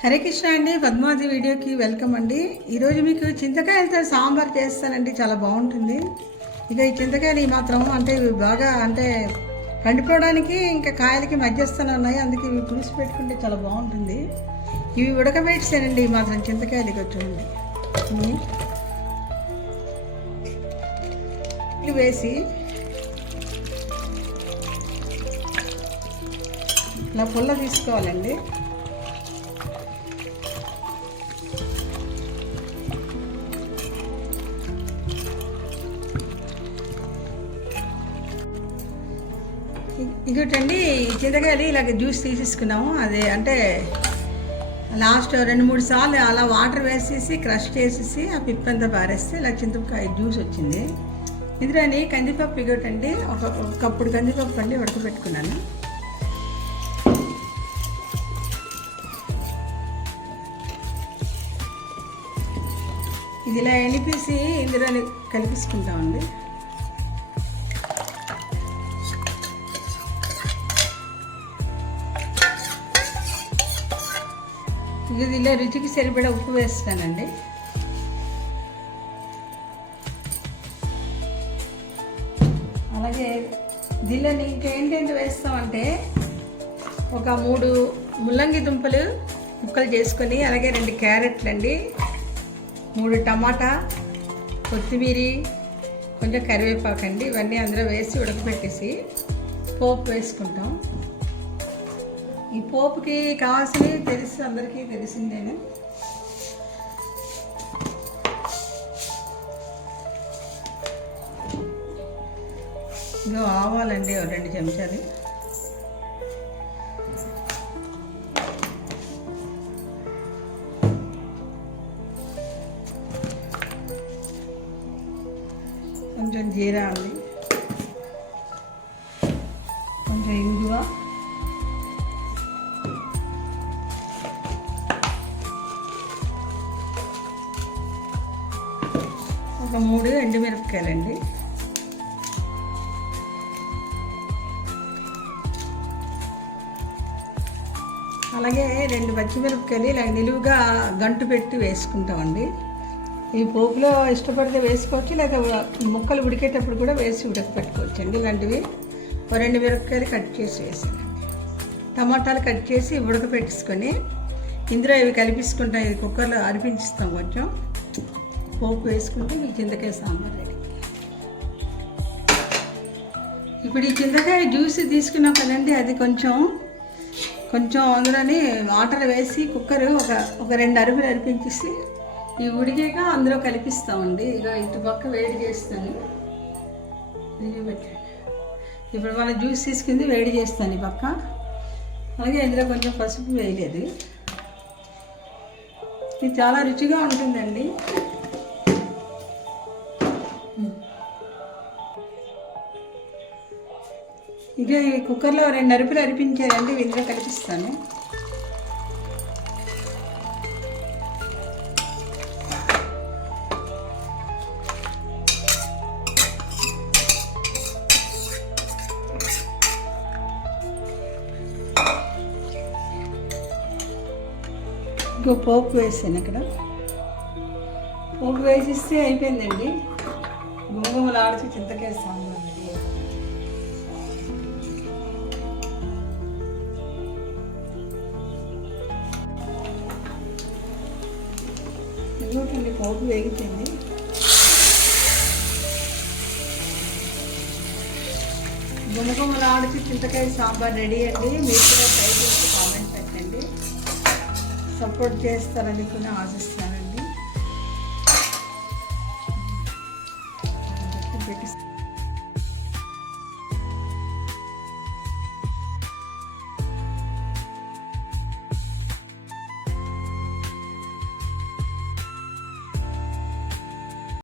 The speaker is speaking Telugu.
హరే కృష్ణ అండి, పద్మావతి వీడియోకి వెల్కమ్ అండి. ఈరోజు మీకు చింతకాయలతో సాంబార్ చేస్తానండి, చాలా బాగుంటుంది. ఇక ఈ చింతకాయలు ఈ మాత్రం అంటే ఇవి బాగా పండిపోవడానికి ఇంకా కాయలకి మధ్యస్థానం ఉన్నాయి, అందుకే ఇవి పులుసు పెట్టుకుంటే చాలా బాగుంటుంది. ఇవి ఉడకబెట్టేసానండి ఈ మాత్రం చింతకాయలకి వచ్చండి. ఇవి వేసి ఇలా పుల్ల తీసుకోవాలండి. ఇంకోటండి, చింతకాయలు ఇలాగ జ్యూస్ తీసేసుకున్నాము. అదే అంటే లాస్ట్ 2-3 సార్లు అలా వాటర్ వేసేసి క్రష్ చేసేసి ఆ పిప్పంతా పారేస్తే ఇలా చింతకాయ జ్యూస్ వచ్చింది. ఇందులోని కందిపప్పు ఇగోటండి, ఒక కప్పుడు కందిపప్పు అండి ఉడకబెట్టుకున్నాను. ఇది ఇలా ఎనిపేసి ఇందులో కలిపేసుకుంటామండి. ఇది ఇలా రుచికి సరిపడా ఉప్పు వేస్తానండి. అలాగే దీనిలో ఇంకేంటంటే వేస్తామంటే ఒక 3 ముల్లంగి దుంపలు ముక్కలు చేసుకొని, అలాగే 2 క్యారెట్లు అండి, 3 టమాటా, కొత్తిమీర, కొంచెం కరివేపాకు అండి, ఇవన్నీ అందులో వేసి ఉడకబెట్టేసి పోపు వేసుకుంటాం. ఈ పోపుకి కావాల్సినవి అందరికీ తెలిసిందేనే. ఇంకా ఆవాలండి 2 చెంచాలు, కొంచెం జీరా అండి, కొంచెం ఇంగువ, ఒక 3 ఎండుమిరపకాయలండి, అలాగే 2 పచ్చిమిరపకాయలు ఇలా నిలువుగా గంటు పెట్టి వేసుకుంటామండి. ఈ పోపులో ఇష్టపడితే వేసుకోవచ్చు, లేదా ముక్కలు ఉడికేటప్పుడు కూడా వేసి ఉడకపెట్టుకోవచ్చు అండి. ఇలాంటివి 2 మిరపకాయలు కట్ చేసి వేసానండి. టమాటాలు కట్ చేసి ఉడకపెట్టేసుకొని ఇందులో ఇవి కలిపేసుకుంటాం. ఇది కుక్కర్లో అరిపించిస్తాం. కొంచెం పోపు వేసుకుంటే ఈ చింతకాయ సాంబార్ రెడీ. ఇప్పుడు ఈ చింతకాయ జ్యూస్ తీసుకున్నాం కదండి, అది కొంచెం అందులోని వాటర్ వేసి కుక్కర్ ఒక 2 అరుగులు అరిపించేసి ఈ ఉడికాక అందులో కలిపిస్తామండి. ఇక ఇటు పక్క వేడి చేస్తాను. ఇప్పుడు వాళ్ళ జ్యూస్ తీసుకుంది వేడి చేస్తాను ఈ పక్క. అలాగే ఇందులో కొంచెం పసుపు వేయలేదు. ఇది చాలా రుచిగా ఉంటుందండి. ఇక ఈ కుక్కర్లో 2 అరుపులు అరిపించారండి, ఇందులో కలిపిస్తాను. ఇంకో పోపు వేసాను. ఇక్కడ పోపు వేసిస్తే అయిపోయిందండి. గుమగుమలాడుతూ చింతకాయ సాంబార్ రెడీ. ఇంకోటండి, పోపు వేగిపోయింది. గుమగుమలాడుతూ చింతకాయ సాంబార్ రెడీ అండి. మీరు కూడా ట్రై చేసి కామెంట్ పెట్టండి. సపోర్ట్ చేస్తారని కూడా ఆశిస్తున్నాను.